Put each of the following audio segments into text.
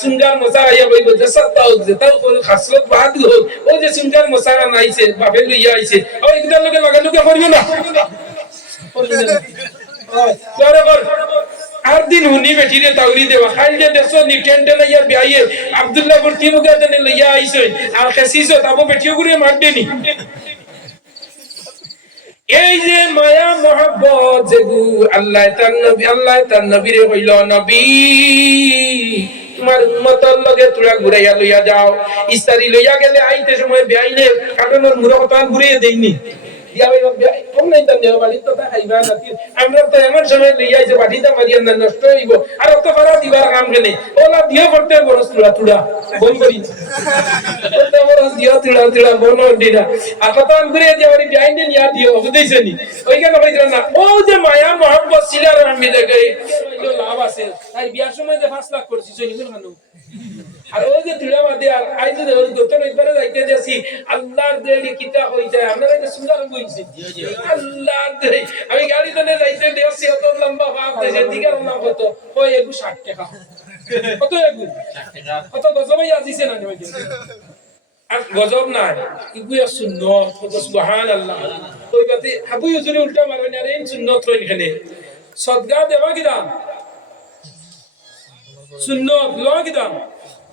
সুঙ্গার মশা আইয়া বইব যে সত্তা হোক কোন খাসলত বাদ হোক ও যে সুঙ্গার মশা আইছে, বাপের লইয়া আইছে ও একদার লগে লাগা লগে করিও না? বরাবর আর দিন হুনি বেটিরে তাউরি দেওয়া, খাইল যে দেশ নি, টেন্টে লইয়া বিয়াইয়ে, আব্দুল্লাহ বুর্তি মুগা দেনে লইয়া আইছে, আর খেসিছো তাবো বেটিও গুরে মার দেনি এই যে মায়া মোহাব্বত যেগু আল্লাহ তার নবী, আল্লাহ তার নবীরে হইল নবী। তোমার উন্মতর লগে তোরা ঘুরাইয়া লইয়া যাও। ইস্তারি লইয়া গেলে আইতে সময় বেআইনের মুড়ো কথা ঘুরিয়ে দেইনি। দিয়া কোন নাই আমরা তো এমন সময় লইয়া আইছে বাড়িতে মারিয়া না নষ্ট হইব। আর অত পারা দিবার কাম কেনে? ওলা দিও করতে বরস তুড়া তুড়া বল করি। বরস দিও তুড়া তুড়া বন দিনা। আর ঘুরে দিয়া বাড়ি বেআইনে নিয়া দিও বুঝাইছে নি ওইখানে হইছে না ও যে মায়া মোহাম্মদ ছিলার আমি দেখে লাভ আছে। তাই বিয়ার সময় যে পাঁচ লাখ করছি সৈনিকুল আর ওই যে তুলা বাদে আর আই যে গোতন একবারে যাইতে যাচ্ছি আল্লাহর দেরি কিতা হই আপনারা যে সুন্দর কইছি আল্লাহর দেরি আমি গাড়ি তনে যাইতে দেখছি অত লম্বা ভাব দেশে দিকে নাম কত ওই এগু 60 টাকা। কত এগু? 60 টাকা। কত গজবাই আজিছে না নয় আর গজব নাই। ইগুয়া সুন্নত কত সুবহানাল্লাহ। ওই গতি হাবু হুজুরে উল্টা মারবেন আর এই সুন্নত রইন এখানে। সদগা দেওয়া কি দাম? সুন্নত লওয়া কি দাম?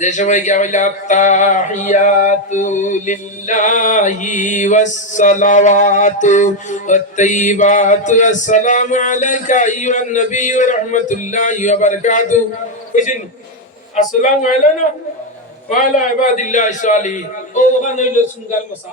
যে সময় গিয়া হইলা তাহিয়াতু লিল্লাহি ওয়াস সালাওয়াতু ওয়াত তাইয়িবাতু আসসালামু আলাইকা আইয়ুহান নবী ওয়া রাহমাতুল্লাহি ওয়া বারাকাতু কইছেন আসসালামু আলাইনা ওয়া আলা ইবাদিল্লাহি সালিহিন ও ওখানে হইল সুঙ্গার মসা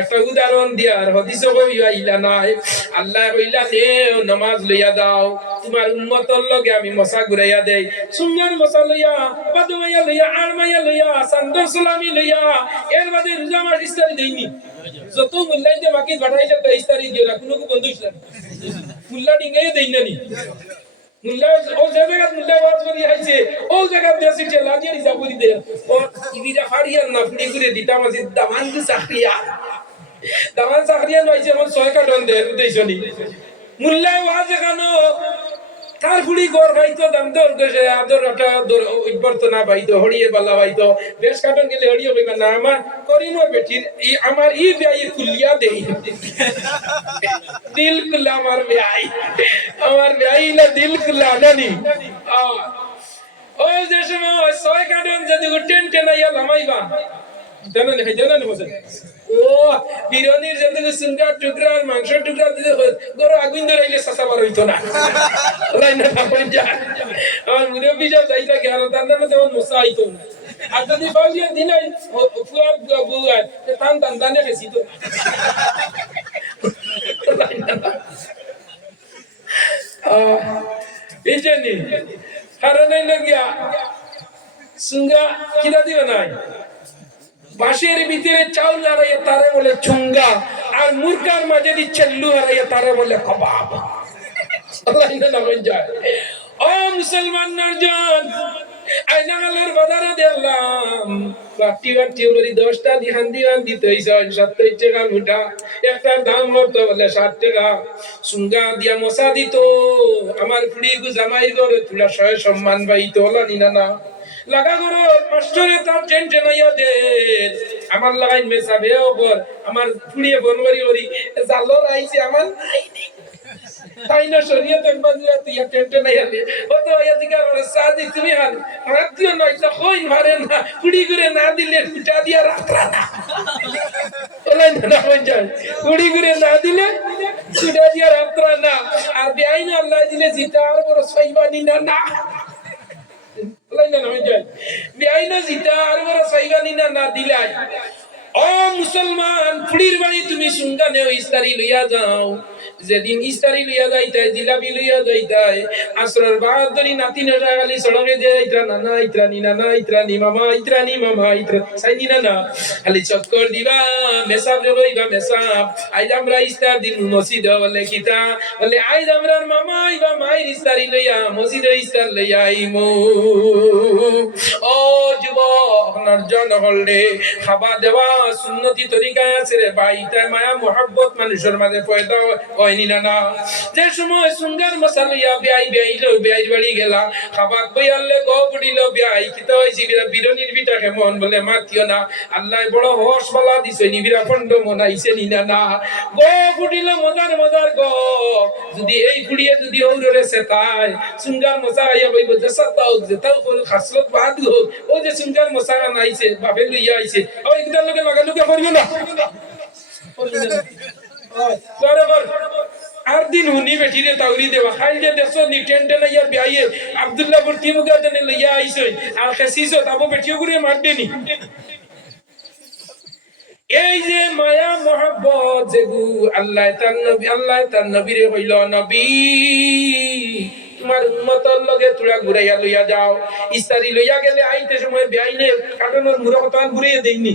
একটা উদাহরণ দিয়ার হদিস কইবা ইলা নাই। আল্লাহ কইলা নেও নামাজ লইয়া দাও তোমার উম্মতর লগে আমি মশা ঘুরাইয়া দেই। সুঙ্গার মশা লইয়া বাদমাইয়া লইয়া আরমাইয়া লইয়া, সান্দর সালামি লইয়া, এর বাদে রোজা মাস ইস্তারি দেইনি। যত মুল্লাই দে বাকি বাড়াইছে তো ইস্তারি দিও না, কোনো বন্ধু ইসলাম মুল্লা ডিঙ্গাই দেই না নি। মুল্লা ও যে জায়গা মুল্লা বাদ করি আইছে, ও জায়গা দেশি ঠেলা দিয়ে রিজা করি দে ও ইবিরা ফাড়িয়া না করে দিতা মাঝে দামান চাকরিয়া দামান চাকরিয়া নইছে আমার ছয় কাটন দে উদ্দেশ্যনি। মুল্লা ওয়াজ এখানো তার ফুড়ি গড় ভাইতো দাম দর গেছে আদর ইবর্ত না ভাইতো হড়িয়ে বালা ভাইতো বেশ কাটন গেলে হড়িয়ে কইবা না, আমার করিমর বেটির ই আমার ই বিয়াই কুলিয়া দেই। দিল কুলা আমার বিয়াই। আমার বিয়াই না দিল কুল্লা নানি। ও যে সময় ছয় কাটন যদি টেন টেন আইয়া লামাইবা। জানেন না জানেন বসে। ও বিরনির যদি সুন্দর টুকরা আর মাংস টুকরা দিলে গরু আগুন ধরাইলে সাসা বার হইতো না। লাই না যা। আমার মুরব্বী সব যাইতা গেল তার নামে যেমন মশা হইতো না। আর যদি ফুয়ার বুয়ার টান টান টানে খেছি তো এই জন্য কারণ লগিয়া সুঙ্গা কিরা দিও নাই? বাঁশের ভিতরে চাউল হারাইয়া তারে বলে চুঙ্গা, আর মুরকার মাঝে দি চেল্লু হারাইয়া তারে বলে কবাব। ও মুসলমান নরজন আইনাগালের বাজারে দেখলাম বাটি বাটি করে দশটা দিহান দিহান দিতে হইছে সত্তর টাকা মুঠা একটার দাম হতো বলে ষাট টাকা। সুঙ্গা দিয়া মশা দিত, আমার ফুড়ি গু জামাই করে তুলা সয় সম্মান পাইতো হলা নিনা না। লাগা করো মাস্টারে তার আমার লাগাই মেসাবে ওপর আমার ফুড়িয়ে ফোন করি করি জালর আইছে আমার নাই তাই না শরীয়ত একবার তুই টেনশন হইয়া দে ও তো দিকা আমার সাদি তুমি হার হাত দিও না এটা কই মারে না। কুড়ি করে না দিলে ফুটা দিয়া রাত্রা না ওলাই না হয়ে যায়। কুড়ি করে না দিলে ফুটা দিয়া রাত্রা না। আর বেআইন আল্লাহ দিলে জিতা আর বড় সইবানি না না। মুসলমান ফুড়ির বাড়ি তুমি সুঙ্গানে ইস্তারি লইয়া যাও যেদিন ইস্তারি লইয়া যাইতাই, জিলাপি লইয়া যাইতাই, আসরের বাদ ধরি নাতি নেটা গালি সড়কে যে ইতরা নানা, ইতরা নি নানা, ইতরা নি মামা, ইতরা নি মামা, ইতরা সাইনি নানা। খালি চক্কর দিবা, মেসাব রে কইবা মেসাব। আইজ আমরা ইস্তার দিন মসজিদ, বলে কিতা? বলে, আইজ আমরা মামা আইবা মাইর ইস্তারি লইয়া, মসজিদ ইস্তার লইয়া আইমু। ও যুবক, নর্জন হলরে খাবা দেওয়া সুন্নতি তরিকায় আছে রে ভাই। তাই মায়া, মোহাব্বত মানুষের মাঝে পয়দা হয়নি না না। যে সময় সুন্দর মশালিয়া বিয়াই বিয়াইল বিয়াই বাড়ি গেলা খাবার বইয়ালে গো পড়িল বিয়াই কিতা হইছি বিরা বিরনির বিটা কেমন বলে মাতিও না? আল্লাহ বড় হস বলা দিছে নি বিরা ফন্ড মনাইছে নি না। না গো ফুটিল মজার মজার গো যদি এই ফুড়িয়ে যদি ওরে সেতায় সুঙ্গার মশা আইয়া বইব জেসা তাও যেতাও করে খাসলত বাদ গো ও যে সুঙ্গার মশা আনাইছে বাপে লইয়া আইছে ও একদার লগে লাগালুকে করিও না? করে কর। আর দিন হুনি বেটি রে তাউরি দেবা খাইল যে দেশ নি টেন্টে না ইয়া বিয়াইয়ে লইয়া আইছে আর তাবো দেনি। এই যে মায়া যেগু আল্লাহ তার নবী, আল্লাহ তার নবীরে হইল নবী, তোমার উম্মতর লগে তোরা ঘুরাইয়া লইয়া যাও। ইস্তারি লইয়া গেলে আইতে সময় বেআইনে মুড়ো কথা ঘুরিয়ে দেইনি।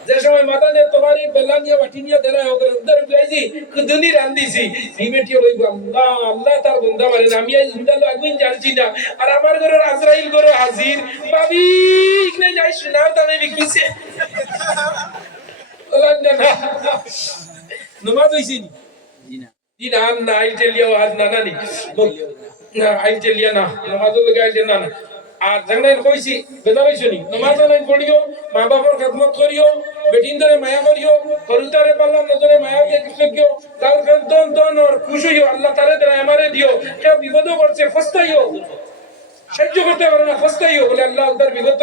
যে সময় মাথা দিয়ে তোমারই বেলা নিয়ে বাটি নিয়ে দেরা হোক উদ্ধার পেয়েছি খুদুনি রান্দিছি ভিমেটিও কইব আল্লাহ আল্লাহ তার বন্ধা মারে না আমি আজ উন্ডালো আগুন জানছি না। আর আমার ঘরের আজরাইল ঘরে হাজির। ভাবি ইকনে যাই শোনাও তাহলে বিকিছে না না নমাজ হইছি নি? দিন আন না আইল টেলিয়া আজ না না আইল টেলিয়া না নমাজ লগে আইল না না। আর জানাই কইছি বেদা শুনি। নমাজ নাই পড়িও মা বাবার খেদমত করিও বেটিন ধরে মায়া করিও হরুতারে পাল্লা নজরে মায়া দিয়ে কৃতজ্ঞ তার দন দন আর খুশ হইও, আল্লাহ তারে দ্বারা আমারে দিও, কেউ বিপদ করছে, ফস্তাইও। সহ্য করতে পারে না, ফস্তাইও বলে আল্লাহ তার বিপদ